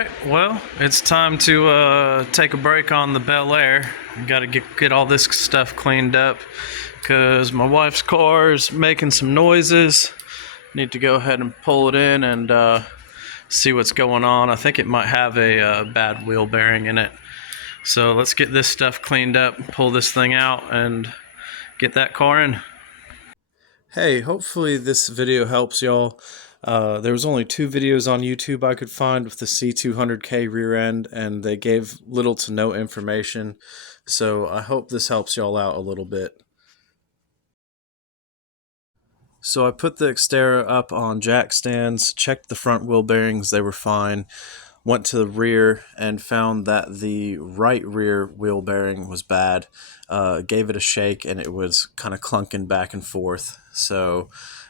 Alright, well, it's time to take a break on the Bel Air. Gotta get all this stuff cleaned up because my wife's car is making some noises. Need to go ahead and pull it in and see what's going on. I think it might have a bad wheel bearing in it. So let's get this stuff cleaned up, pull this thing out, and get that car in. Hey, hopefully this video helps y'all. There was only 2 videos on YouTube I could find with the C200k rear end, and they gave little to no information. So I hope this helps y'all out a little bit. So I put the Xterra up on jack stands, checked the front wheel bearings, they were fine. Went to the rear and found that the right rear wheel bearing was bad. Gave it a shake and it was kind of clunking back and forth. So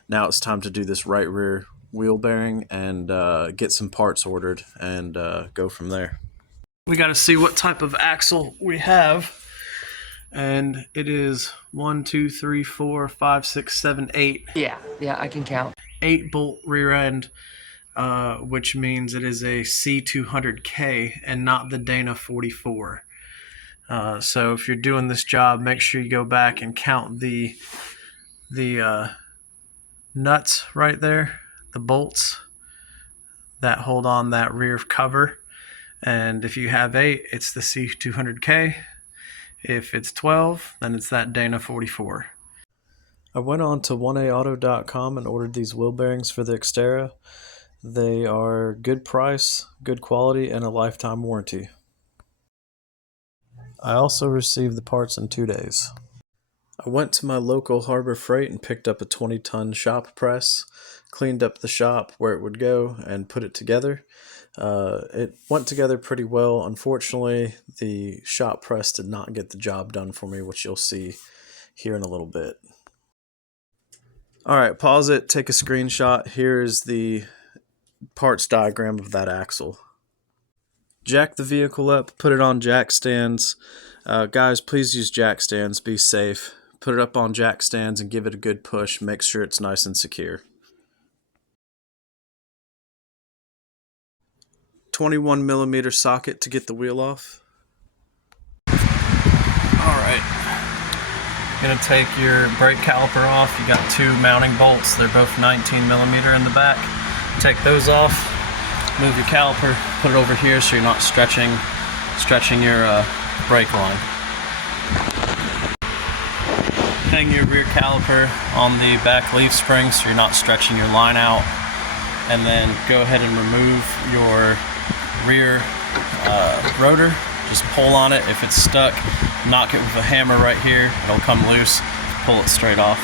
now it's time to do this right rear wheel bearing and get some parts ordered and go from there. We got to see what type of axle we have. And it is 1, 2, 3, 4, 5, 6, 7, 8. Yeah, I can count. 8 bolt rear end. Which means it is a C200k and not the Dana 44. So if you're doing this job, make sure you go back and count the nuts right there, the bolts that hold on that rear cover. And if you have 8, it's the C200k. If it's 12, then it's that Dana 44. I went on to 1aauto.com and ordered these wheel bearings for the Xterra. They are good price, good quality, and a lifetime warranty. I also received the parts in 2 days. I went to my local Harbor Freight and picked up a 20-ton shop press, cleaned up the shop where it would go, and put it together. It went together pretty well. Unfortunately, the shop press did not get the job done for me, which you'll see here in a little bit. Alright, pause it, take a screenshot. Here is the parts diagram of that axle. Jack the vehicle up, put it on jack stands. Guys, please use jack stands, be safe. Put it up on jack stands and give it a good push. Make sure it's nice and secure. 21mm socket to get the wheel off. Alright, gonna take your brake caliper off. You got 2 mounting bolts, they're both 19mm in the back. Take those off, move your caliper, put it over here so you're not stretching your brake line. Hang your rear caliper on the back leaf spring so you're not stretching your line out, and then go ahead and remove your rear rotor. Just pull on it. If it's stuck, knock it with a hammer right here. It'll come loose. Pull it straight off.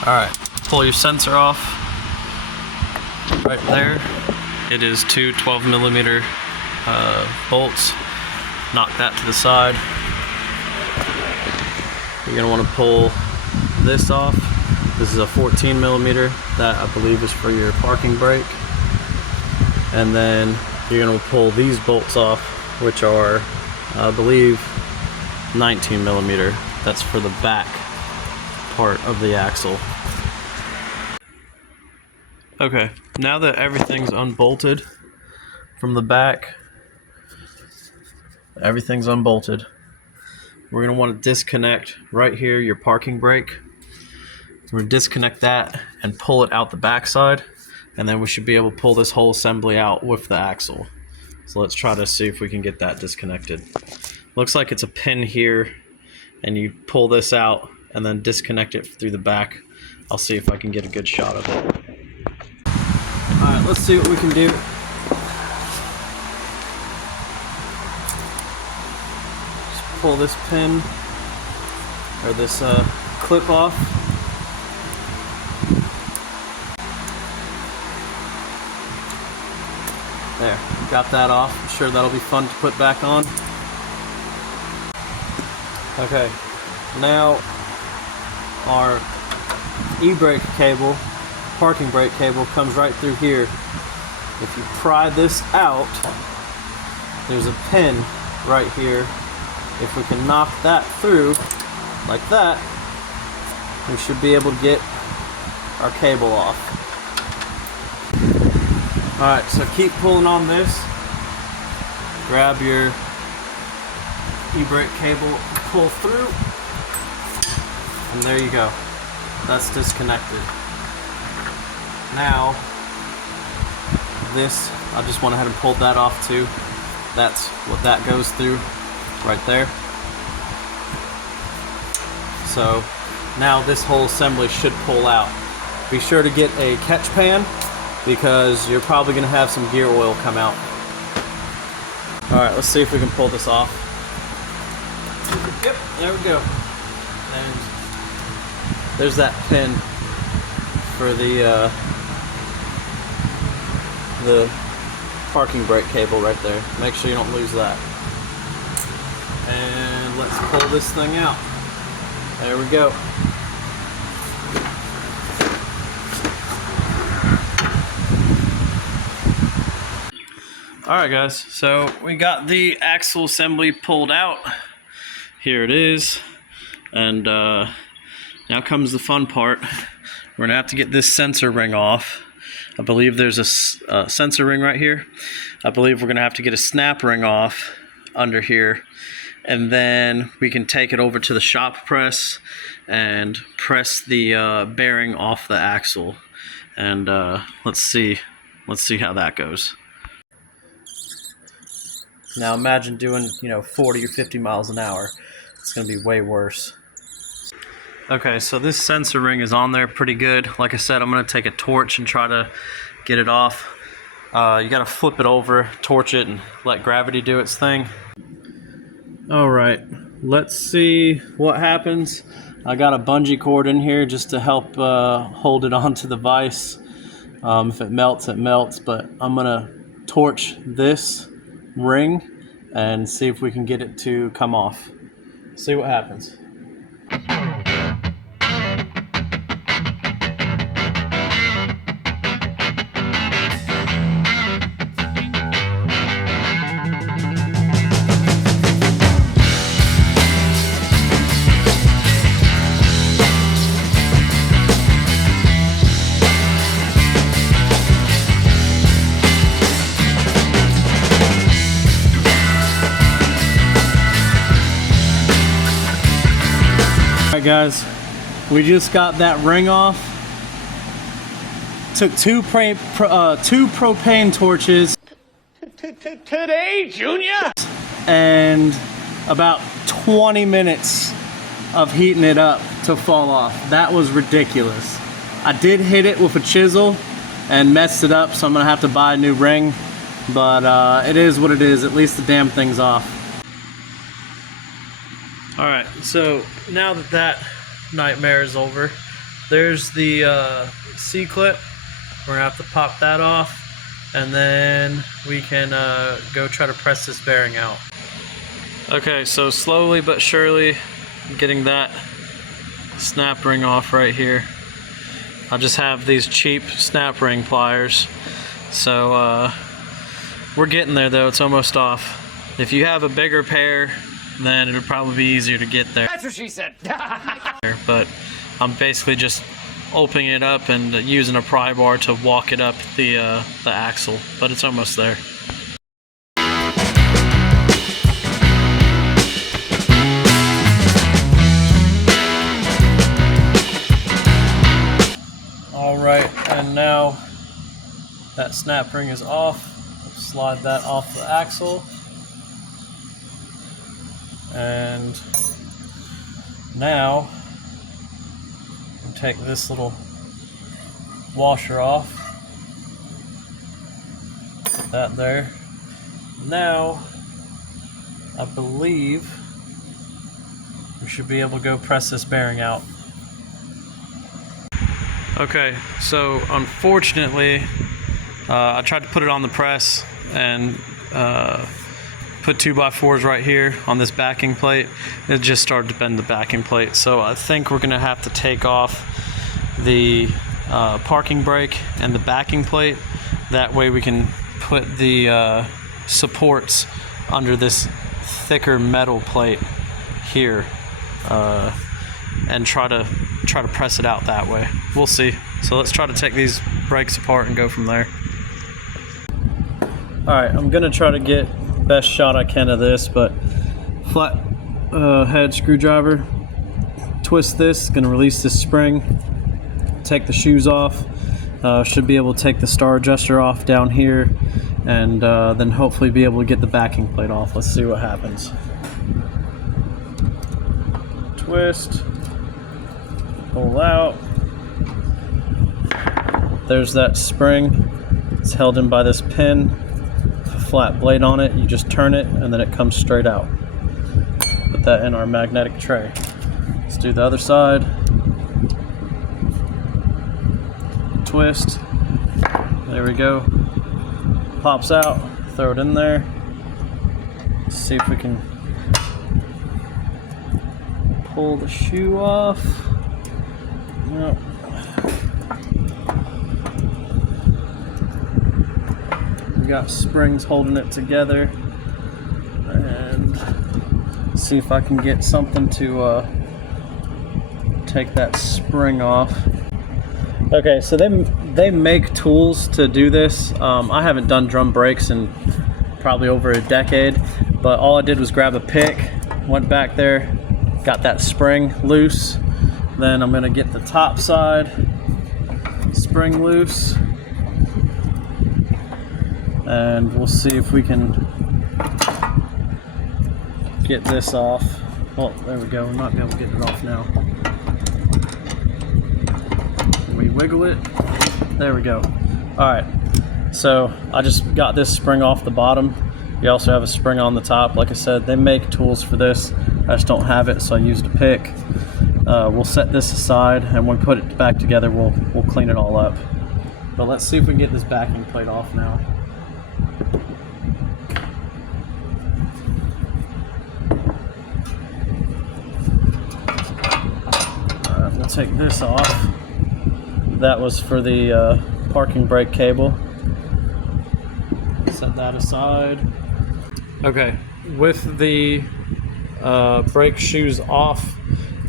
Alright, pull your sensor off right there. It is 2 12mm bolts. Knock that to the side. You're going to want to pull this off. This is a 14mm that I believe is for your parking brake. And then you're going to pull these bolts off, which are, I believe, 19mm. That's for the back part of the axle. Okay, now that everything's unbolted from the back, everything's unbolted, we're going to want to disconnect right here your parking brake. We're going to disconnect that and pull it out the backside, and then we should be able to pull this whole assembly out with the axle. So let's try to see if we can get that disconnected. Looks like it's a pin here, and you pull this out and then disconnect it through the back. I'll see if I can get a good shot of it. Alright, let's see what we can do. Just pull this pin, or this clip off. There, got that off. I'm sure that'll be fun to put back on. Okay, now our e-brake cable, parking brake cable, comes right through here. If you pry this out, there's a pin right here. If we can knock that through like that, we should be able to get our cable off. Alright, so keep pulling on this. Grab your e-brake cable, pull through, and there you go. That's disconnected. Now, this, I just went ahead and pulled that off too. That's what that goes through right there. So now this whole assembly should pull out. Be sure to get a catch pan because you're probably going to have some gear oil come out. Alright, let's see if we can pull this off. Yep, there we go. And there's that pin for the parking brake cable right there. Make sure you don't lose that. And let's pull this thing out. There we go. Alright guys, so we got the axle assembly pulled out. Here it is. And now comes the fun part. We're gonna have to get this sensor ring off. I believe there's a sensor ring right here. I believe we're gonna have to get a snap ring off under here, and then we can take it over to the shop press and press the bearing off the axle. And let's see how that goes. Now imagine doing 40 or 50 miles an hour. It's gonna be way worse. Okay, so this sensor ring is on there pretty good. Like I said, I'm gonna take a torch and try to get it off. You gotta flip it over, torch it, and let gravity do its thing. Alright, let's see what happens. I got a bungee cord in here just to help hold it onto the vise. If it melts, it melts, but I'm gonna torch this ring and see if we can get it to come off. See what happens. Alright guys, we just got that ring off. Took two propane torches. Today, Junior! And about 20 minutes of heating it up to fall off. That was ridiculous. I did hit it with a chisel and messed it up, so I'm gonna have to buy a new ring. But it is what it is. At least the damn thing's off. Alright, so now that that nightmare is over, there's the C-clip. We're going to have to pop that off, and then we can go try to press this bearing out. Okay, so slowly but surely getting that snap ring off right here. I just have these cheap snap ring pliers. So we're getting there though, it's almost off. If you have a bigger pair, then it'll probably be easier to get there. That's what she said. But I'm basically just opening it up and using a pry bar to walk it up the axle, but it's almost there. All right, and now that snap ring is off. Slide that off the axle. And now we'll take this little washer off. Put that there. Now I believe we should be able to go press this bearing out. Okay, so unfortunately I tried to put it on the press and put 2x4s right here on this backing plate. It just started to bend the backing plate, so I think we're gonna have to take off the parking brake and the backing plate. That way we can put the supports under this thicker metal plate here and try to try to press it out that way. We'll see. So let's try to take these brakes apart and go from there. Alright, I'm going to try to get best shot I can of this, but flat head screwdriver, twist this, going to release this spring, take the shoes off, should be able to take the star adjuster off down here, and then hopefully be able to get the backing plate off. Let's see what happens. Twist, pull out. There's that spring. It's held in by this pin. A flat blade on it. You just turn it and then it comes straight out. Put that in our magnetic tray. Let's do the other side. Twist. There we go. Pops out. Throw it in there. Let's see if we can pull the shoe off. Nope. We got springs holding it together, and see if I can get something to take that spring off. Okay, so they make tools to do this. I haven't done drum brakes in probably over a decade, but all I did was grab a pick, went back there, got that spring loose. Then I'm gonna get the top side spring loose, and we'll see if we can get this off. Oh, there we go. We might be able to get it off now. We wiggle it. There we go. All right. So I just got this spring off the bottom. You also have a spring on the top. Like I said, they make tools for this. I just don't have it, so I used a pick. We'll set this aside, and when we put it back together, we'll clean it all up. But let's see if we can get this backing plate off now. Alright, we'll take this off. That was for the parking brake cable. Set that aside. Okay, with the brake shoes off,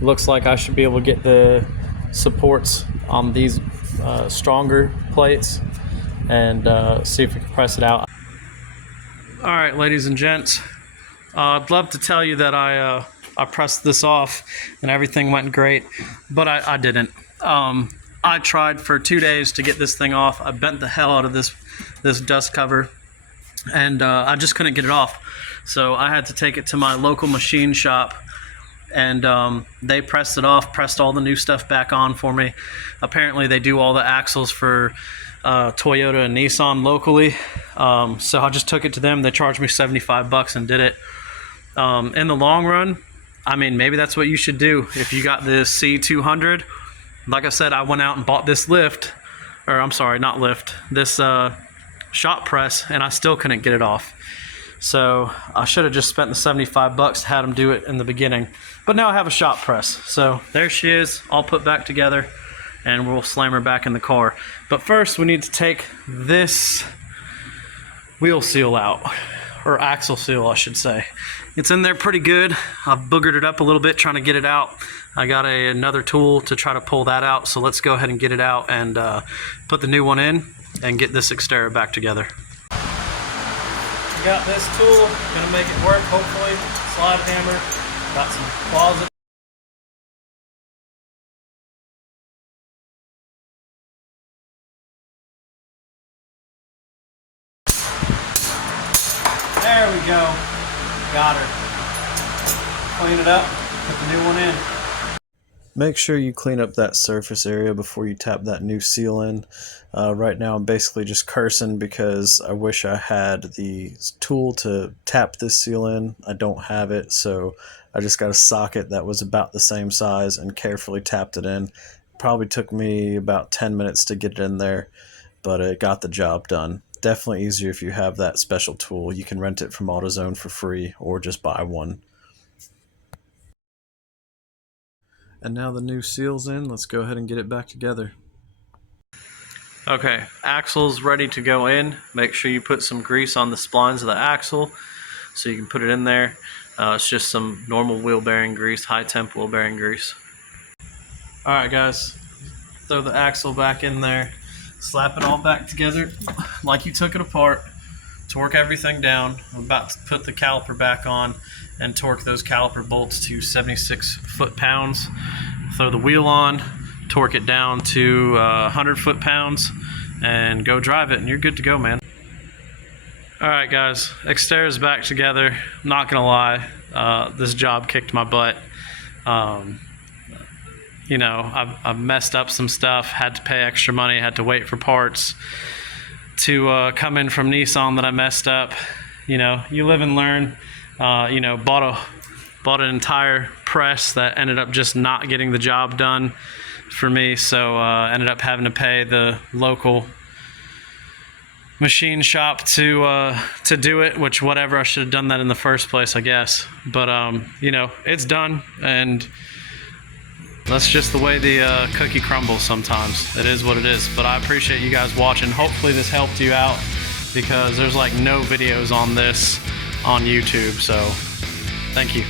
looks like I should be able to get the supports on these stronger plates and see if we can press it out. All right, ladies and gents, I'd love to tell you that I pressed this off and everything went great, but I didn't. I tried for 2 days to get this thing off. I bent the hell out of this dust cover, and I just couldn't get it off. So I had to take it to my local machine shop, and they pressed it off, pressed all the new stuff back on for me. Apparently they do all the axles for Toyota and Nissan locally, so I just took it to them. They charged me $75 and did it. In the long run, I mean, maybe that's what you should do if you got this C200. Like I said, I went out and bought this lift, or I'm sorry, not lift, this shop press, and I still couldn't get it off. So I should have just spent the $75, had them do it in the beginning. But now I have a shop press. So there she is, all put back together, and we'll slam her back in the car. But first we need to take this wheel seal out, or axle seal I should say. It's in there pretty good. I've boogered it up a little bit trying to get it out. I got another tool to try to pull that out, so let's go ahead and get it out and put the new one in and get this Xterra back together. Got this tool, gonna make it work hopefully. Slide hammer, got some closet. There we go, got her. Clean it up, put the new one in. Make sure you clean up that surface area before you tap that new seal in. Right now I'm basically just cursing because I wish I had the tool to tap this seal in. I don't have it, so I just got a socket that was about the same size and carefully tapped it in. Probably took me about 10 minutes to get it in there, but it got the job done. Definitely easier if you have that special tool. You can rent it from AutoZone for free or just buy one. And now the new seal's in. Let's go ahead and get it back together. Okay, axle's ready to go in. Make sure you put some grease on the splines of the axle so you can put it in there. It's just some normal wheel bearing grease, high temp wheel bearing grease. All right, guys, throw the axle back in there, slap it all back together like you took it apart, torque everything down. I'm about to put the caliper back on and torque those caliper bolts to 76 foot-pounds. Throw the wheel on, torque it down to 100 foot-pounds, and go drive it, and you're good to go, man. All right, guys, Xterra's back together. I'm not gonna lie, this job kicked my butt. You know, I've messed up some stuff, had to pay extra money, had to wait for parts to come in from Nissan that I messed up. You know, you live and learn. You know, bought an entire press that ended up just not getting the job done for me, so ended up having to pay the local machine shop to do it, which whatever, I should have done that in the first place, I guess. But you know, it's done, and that's just the way the cookie crumbles sometimes. It is what it is. But I appreciate you guys watching. Hopefully this helped you out, because there's like no videos on this on YouTube, so thank you.